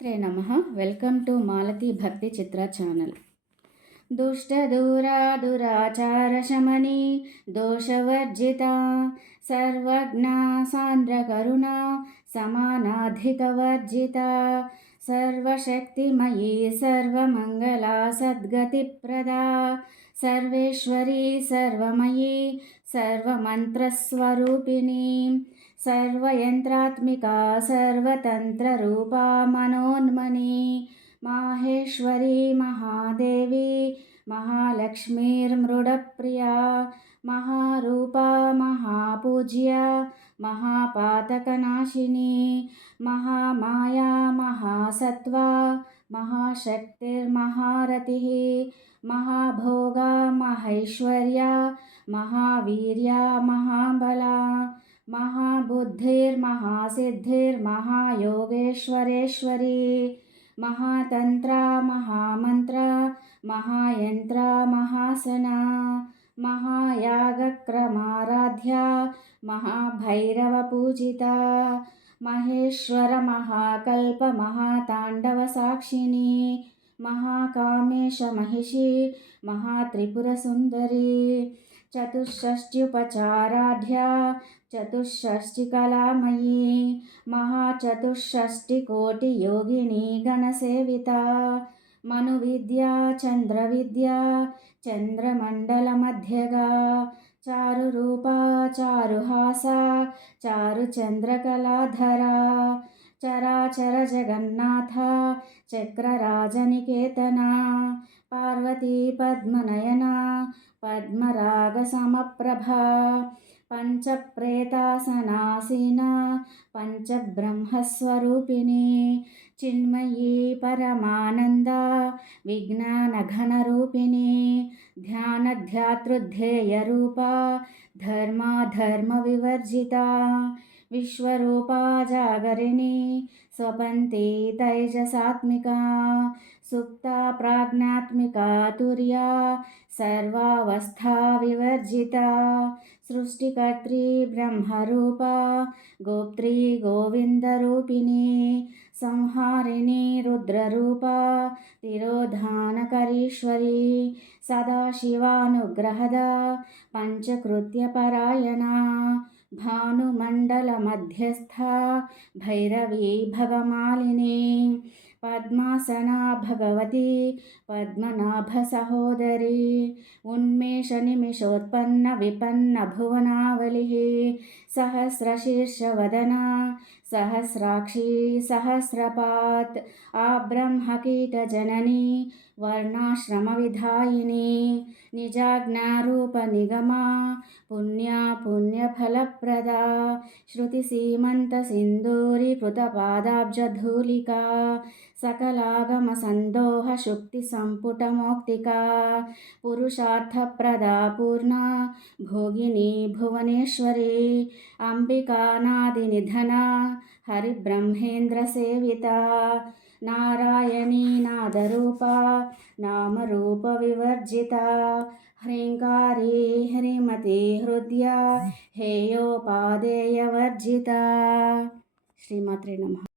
శ్రీమాత్రే నమః. Welcome to Malathi భక్తి చిత్ర ఛానల్. దుష్టదూరాదురాచారశమని దోషవర్జిత సర్వజ్ఞ సాంద్రకరుణ సమానాధికవర్జిత సర్వశక్తిమయీ సర్వమంగళా సద్గతిప్రదా సర్వేశ్వరీ సర్వమయీ సర్వమంత్రస్వరూపిణీ సర్వయంత్రాత్మికా సర్వతంత్రరూపా మనోన్మని మాహేశ్వరీ మహాదేవి మహాలక్ష్మీర్మృడప్రియా మహారూపా మహాపూజ్య మహాపాతకనాశిని మహామాయా మహాసత్వా మహాశక్తిర్మహారతిః మహాభోగా మహైశ్వర్య మహావీర్య మహాబలా महाबुद्धिर्महासिद्धिर्महायोगेश्वरेश्वरी महातंत्र महामंत्र महायंत्र महासना महायागक्रमाराध्या महाभैरवपूजिता महेश्वर महाकल्प महातांडव साक्षिणी महाकामेश महिषी महात्रिपुरसुंदरी चतुष्षष्ट्युपचाराढ्या चतुष्षष्टिकलामयी महाचतुष्षष्टिकोटियोगिनी गणसेविता मनुविद्या चंद्रविद्या चंद्रमंडलमध्यगा चारुरूपा चारुहासा चारुचंद्रकलाधरा चराचर जगन्नाथ चक्रराजनिकेतना पार्वती पद्मनयना पद्मरागसमप्रभा पंचप्रेतासनासीना पंचब्रह्मस्वरूपिणी चिन्मयी परमानंद विज्ञानघनरूपिणी ध्यानध्यातृध्येयरूपा धर्मविवर्जिता विश्वरूपा जागरिणी स्वपन्ती तैजसात्मिका सुप्ता प्राज्ञात्मिका तुर्या सर्वावस्था विवर्जिता सृष्टिकर्त्री ब्रह्मरूपा गोप्त्री गोविंदरूपिणी संहारिणी रुद्ररूपा तिरोधानकरीश्वरी सदाशिवानुग्रहदा पंचकृत्यपरायणा भानुमण्डलमध्यस्था भैरवी भवमालिनी पद्मासना भगवती पद्मनाभसहोदरी उन्मेषनिमिषोत्पन्न विपन्न भुवनावलिः सहस्रशीर्षवदना सहस्राक्षी सहस्रपात् आब्रह्मकीटजननी वर्णाश्रमविधायिनी निजाज्ञारूपनिगमा पुण्या पुण्यफलप्रदा श्रुतिसीमन्तसिन्दूरीकृतपादाब्जधूलिका सकलागमसन्दोहशुक्तिसम्पुटमौक्तिका पुरुषार्थप्रदा पूर्णा भोगिनी भुवनेश्वरी अम्बिकानादिनिधना हरिब्रह्मेन्द्रसेविता नारायणी नादरूपा नामरूपविवर्जिता ह्रीङ्कारी ह्रीमती हृद्या हेयोपादेयवर्जिता. శ్రీమాత్రే నమః.